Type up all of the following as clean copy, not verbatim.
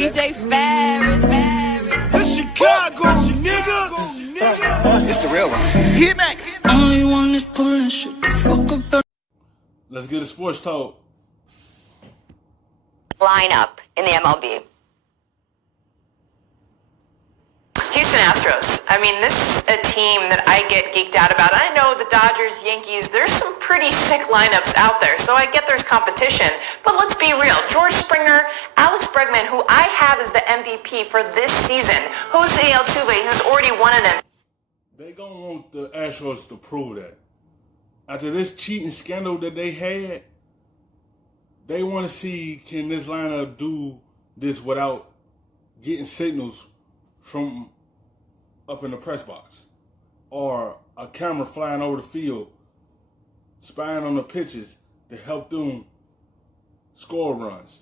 DJ Ferris. It's Chicago, nigga. It's the real one. Hit me. Only one is pulling shit the fuck up. Let's get a sports talk. Lineup in the MLB. Houston Astros. I mean, this is a team that I get geeked out about. I know the Dodgers, Yankees, there's some pretty sick lineups out there, so I get there's competition. But let's be real. George Springer, Alex Bregman, who I have as the MVP for this season, Jose Altuve, who's already won an MVP. They gonna want the Astros to prove that. After this cheating scandal that they had, they want to see, can this lineup do this without getting signals from up in the press box, or a camera flying over the field, spying on the pitches to help them score runs.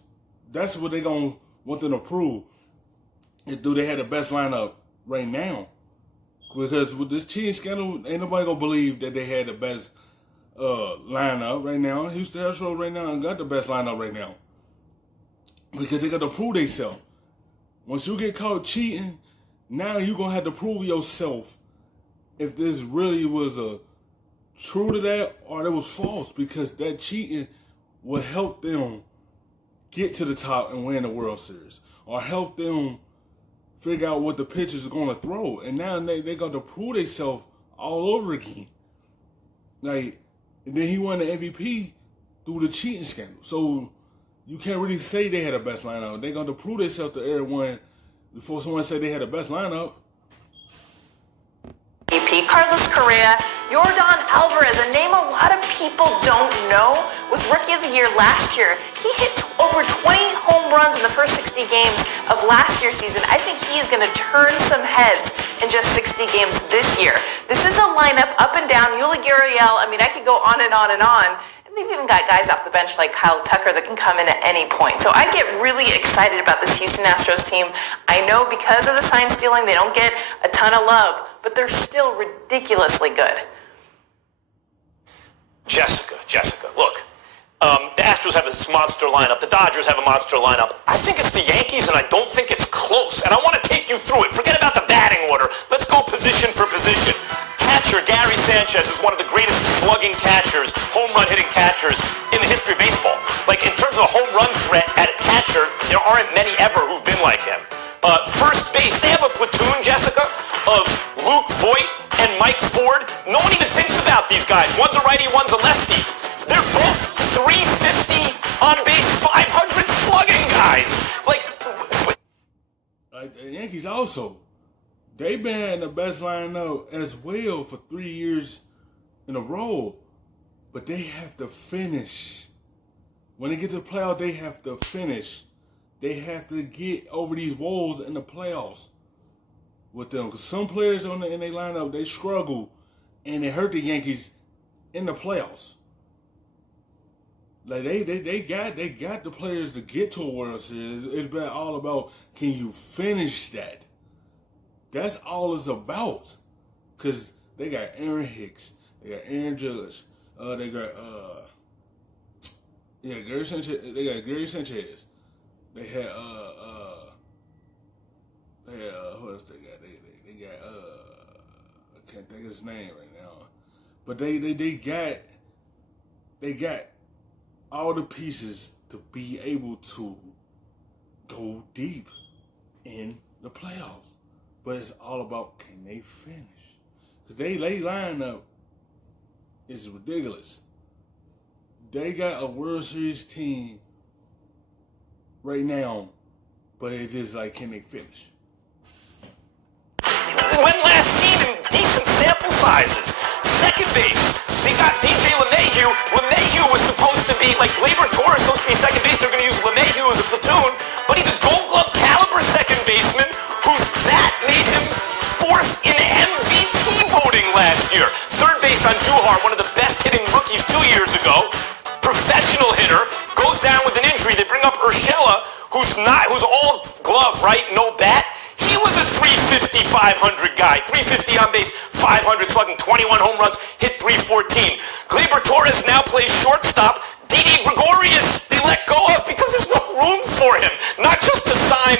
That's what they're going to want them to prove, is do they have the best lineup right now. Because with this cheating scandal, ain't nobody going to believe that they had the best lineup right now. Houston Astros right now got the best lineup right now. Because they got to prove themselves. Once you get caught cheating, now you're going to have to prove yourself if this really was true to that or it was false, because that cheating will help them get to the top and win the World Series, or help them figure out what the pitchers are going to throw. And now they're going to prove themselves all over again. Like, and then he won the MVP through the cheating scandal. So you can't really say they had the best lineup. They're going to prove themselves to everyone before someone said they had the best lineup. Carlos Correa, Yordan Alvarez, a name a lot of people don't know, was Rookie of the Year last year. He hit over 20 home runs in the first 60 games of last year's season. I think he's going to turn some heads in just 60 games this year. This is a lineup up and down. Yuli Gurriel, I mean, I could go on and on and on. They've even got guys off the bench like Kyle Tucker that can come in at any point. So I get really excited about this Houston Astros team. I know because of the sign stealing, they don't get a ton of love, but they're still ridiculously good. Jessica, look. The Astros have this monster lineup. The Dodgers have a monster lineup. I think it's the Yankees, and I don't think it's close. And I want to take you through it. Forget about the batting order. Let's go position for position. Catcher Gary Sanchez is one of the greatest slugging catchers, home run hitting catchers in the history of baseball. Like, in terms of a home run threat at catcher, there aren't many ever who've been like him. First base, they have a platoon, Jessica, of Luke Voit and Mike Ford. No one even thinks about these guys. One's a righty, one's a lefty. They're both 350 on base, 500 slugging guys. Like the Yankees also. They've been the best lineup as well for 3 years in a row. But they have to finish. When they get to the playoffs, they have to finish. They have to get over these woes in the playoffs with them. Because some players in their lineup, they struggle and they hurt the Yankees in the playoffs. Like they got the players to get to a World Series. It's been all about, can you finish that? That's all it's about. Cause they got Aaron Hicks, they got Aaron Judge, they got Gary Sanchez. They got Gary Sanchez. They had who else they got? They got I can't think of his name right now. But they got all the pieces to be able to go deep in the playoffs. But it's all about, can they finish? Because they lineup is ridiculous. They got a World Series team right now, but it's just like, can they finish? When last seen in decent sample sizes. Second base, they got DJ LeMahieu. LeMahieu was supposed to be, like, Gleyber Torres supposed to be second base. They're going to use LeMahieu as a platoon, but he's a Gold Glove caliber second baseman whose bat made him fourth in MVP voting last year. Third base on Duhar, one of the best hitting rookies 2 years ago. Professional hitter, goes down with an injury. They bring up Urshela, who's all glove, right? No bat. He was a 350, 500 guy. 350 on base, 500 slugging, 21 home runs, hit 314. Gleyber Torres now plays shortstop. Didi Gregorius be let go of because there's no room for him. Not just to sign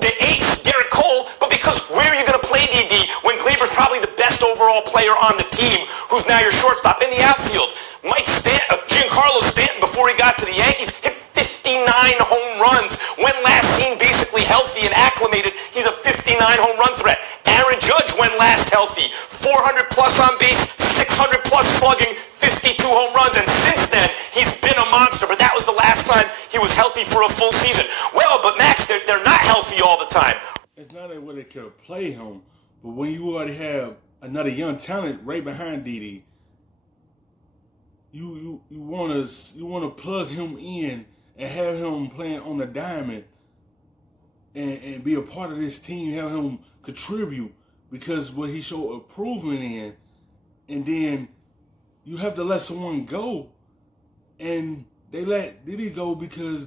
the ace, Garrett Cole, but because where are you going to play DD when Glaber's probably the best overall player on the team, who's now your shortstop in the outfield? Giancarlo Stanton, before he got to the Yankees, hit 59 home runs. When last seen basically healthy and acclimated, he's a 59 home run threat. Aaron Judge, when last healthy, 400 plus on base, 600 plus slugging, 52 home runs, and since then, he's been a monster, but that was the last time he was healthy for a full season. Well, but Max, they're not healthy all the time. It's not that way they can play him, but when you already have another young talent right behind Didi, you wanna plug him in and have him playing on the diamond and be a part of this team, have him contribute because what he showed improvement in, and then you have to let someone go, and they let Didi go because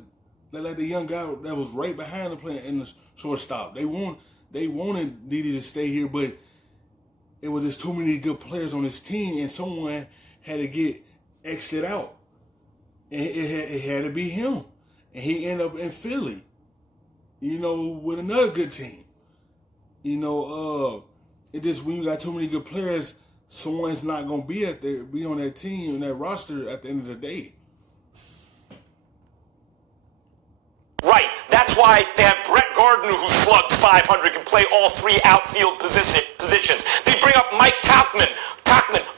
they let the young guy that was right behind him playing in the shortstop. They wanted Didi to stay here, but it was just too many good players on this team, and someone had to get exited out, and it had to be him, and he ended up in Philly, with another good team. It just when you got too many good players, someone's not gonna be on that team and that roster at the end of the day. Right. That's why they have Brett Gardner, who slugged 500, can play all three outfield positions. They bring up Mike Tauchman,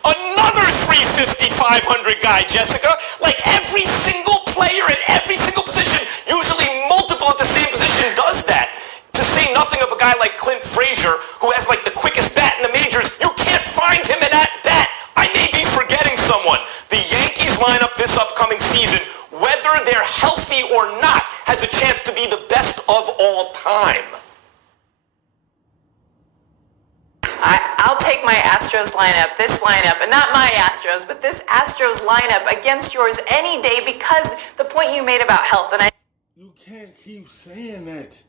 another 350, 500 guy, Jessica. Like every single player in every single position, usually multiple at the same position, does that. To say nothing of a guy like Clint Frazier, who has like the quickest bat in the majors, you can't find him in that bat. I may be forgetting someone. The Yankees lineup this upcoming season, whether they're healthy or not, has a chance to be the best of all time. I'll take my Astros lineup, this lineup, and not my Astros, but this Astros lineup against yours any day because the point you made about health. And you can't keep saying that.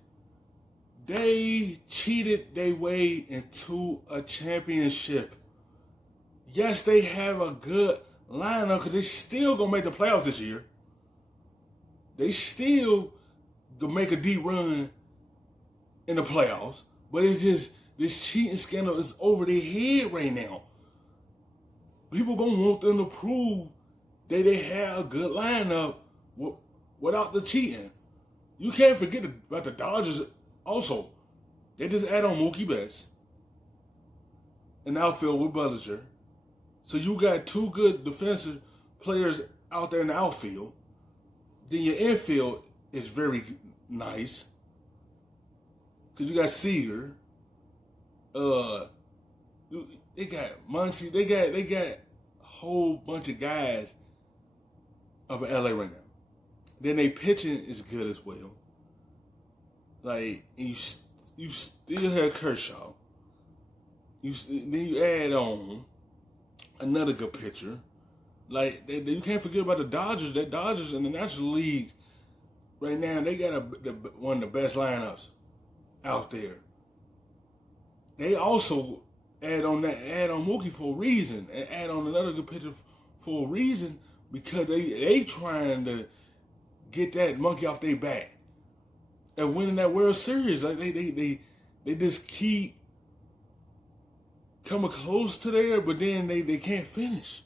They cheated their way into a championship. Yes, they have a good lineup because they still gonna make the playoffs this year. They still gonna make a deep run in the playoffs, but it's just this cheating scandal is over their head right now. People gonna want them to prove that they have a good lineup without the cheating. You can't forget about the Dodgers. Also, they just add on Mookie Betts, an outfield with Bellinger. So you got two good defensive players out there in the outfield. Then your infield is very nice because you got Seager. They got Muncy. They got a whole bunch of guys up in LA right now. Then they pitching is good as well. Like you still have Kershaw. Then you add on another good pitcher. Like you can't forget about the Dodgers. That Dodgers in the National League right now, they got one of the best lineups out there. They also add on Mookie for a reason, and add on another good pitcher for a reason because they trying to get that monkey off their back and winning that World Series. Like they just keep coming close to there, but then they can't finish.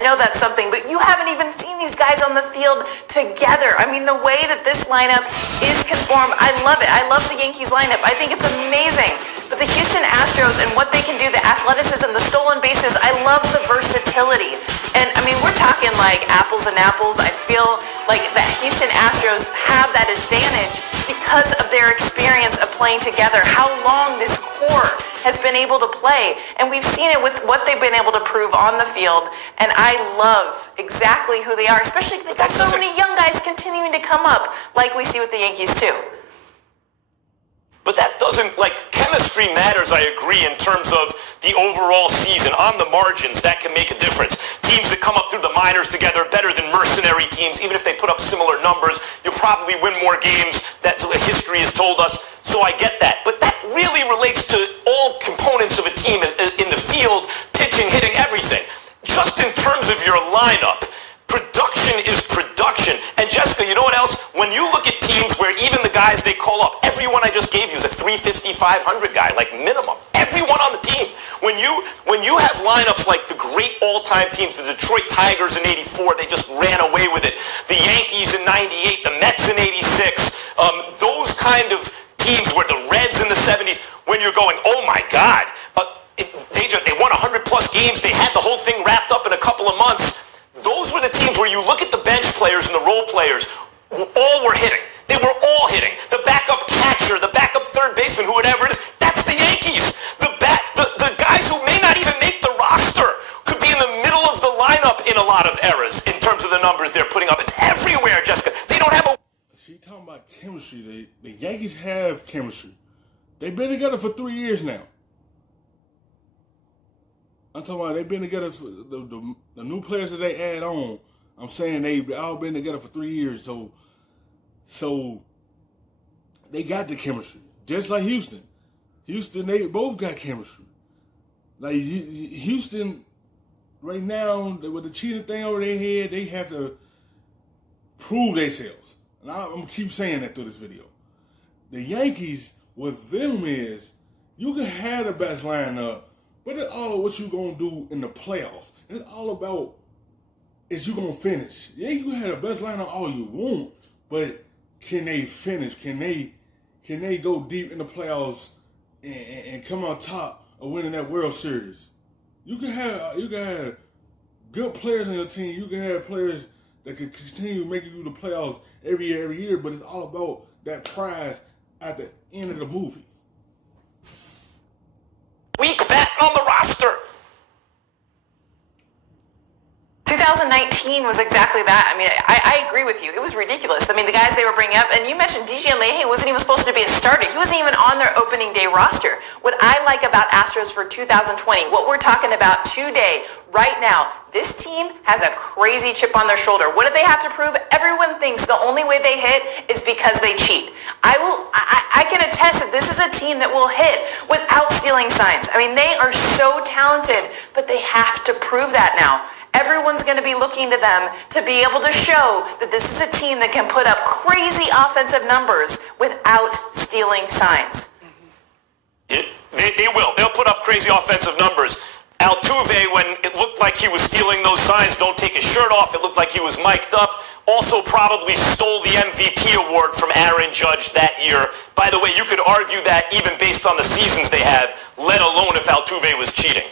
I know that's something, but you haven't even seen these guys on the field together. I mean, the way that this lineup is conformed, I love it. I love the Yankees lineup. I think it's amazing. But the Houston Astros and what they can do, the athleticism, the stolen bases, I love the versatility. And, I mean, we're talking like apples and apples. I feel like the Houston Astros have that advantage because of their experience of playing together, how long this core has been able to play. And we've seen it with what they've been able to prove on the field. And I love exactly who they are, especially they've got so many young guys continuing to come up like we see with the Yankees too. But that doesn't, chemistry matters, I agree, in terms of the overall season. On the margins, that can make a difference. Teams that come up through the minors together are better than mercenary teams. Even if they put up similar numbers, you'll probably win more games. That's what history has told us. So I get that. But that really relates to all components of a team in the field, pitching, hitting, everything. Just in terms of your lineup, production at teams where even the guys they call up, everyone I just gave you is a 350, 500 guy, like minimum. Everyone on the team. When you have lineups like the great all-time teams, the Detroit Tigers in '84, they just ran away with it. The Yankees in '98, the Mets in '86, those kind of teams where the Reds in the '70s, when you're going, oh my God, they won 100-plus games. They had the whole thing wrapped up in a couple of months. Those were the teams where you look at the bench players and the role players, all were hitting. They were all hitting. The backup catcher, the backup third baseman, whoever it is, that's the Yankees. The guys who may not even make the roster could be in the middle of the lineup in a lot of eras in terms of the numbers they're putting up. It's everywhere, Jessica. They don't have a... She talking about chemistry. The Yankees have chemistry. They've been together for 3 years now. I'm talking about they've been together, the new players that they add on, I'm saying they've all been together for 3 years, so they got the chemistry. Just like Houston. Houston, they both got chemistry. Like Houston, right now, with the cheating thing over their head, they have to prove themselves. And I'm going to keep saying that through this video. The Yankees, with them is, you can have the best lineup, but it's all of what you're going to do in the playoffs. It's all about, is you going to finish. Yeah, you can have the best lineup all you want, but can they finish? Can they go deep in the playoffs and come on top of winning that World Series? You can have good players on your team. You can have players that can continue making you the playoffs every year, but it's all about that prize at the end of the movie. Weak bet on the roster. 2019 was exactly that. I mean, I agree with you. It was ridiculous. I mean, the guys they were bringing up, and you mentioned DJ Leahy wasn't even supposed to be a starter. He wasn't even on their opening day roster. What I like about Astros for 2020, what we're talking about today, right now, this team has a crazy chip on their shoulder. What do they have to prove? Everyone thinks the only way they hit is because they cheat. I can attest that this is a team that will hit without stealing signs. I mean, they are so talented, but they have to prove that now. Everyone's going to be looking to them to be able to show that this is a team that can put up crazy offensive numbers without stealing signs. They will. They'll put up crazy offensive numbers. Altuve, when it looked like he was stealing those signs, don't take his shirt off, it looked like he was mic'd up, also probably stole the MVP award from Aaron Judge that year. By the way, you could argue that even based on the seasons they have, let alone if Altuve was cheating.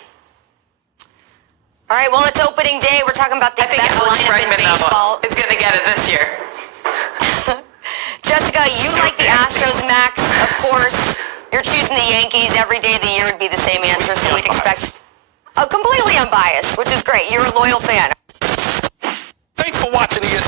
All right, well, it's opening day. We're talking about the best lineup in baseball. Is going to get it this year. Jessica, you like the Astros, Max, of course. You're choosing the Yankees. Every day of the year would be the same answer, so we'd expect completely unbiased, which is great. You're a loyal fan. Thanks for watching ESPN.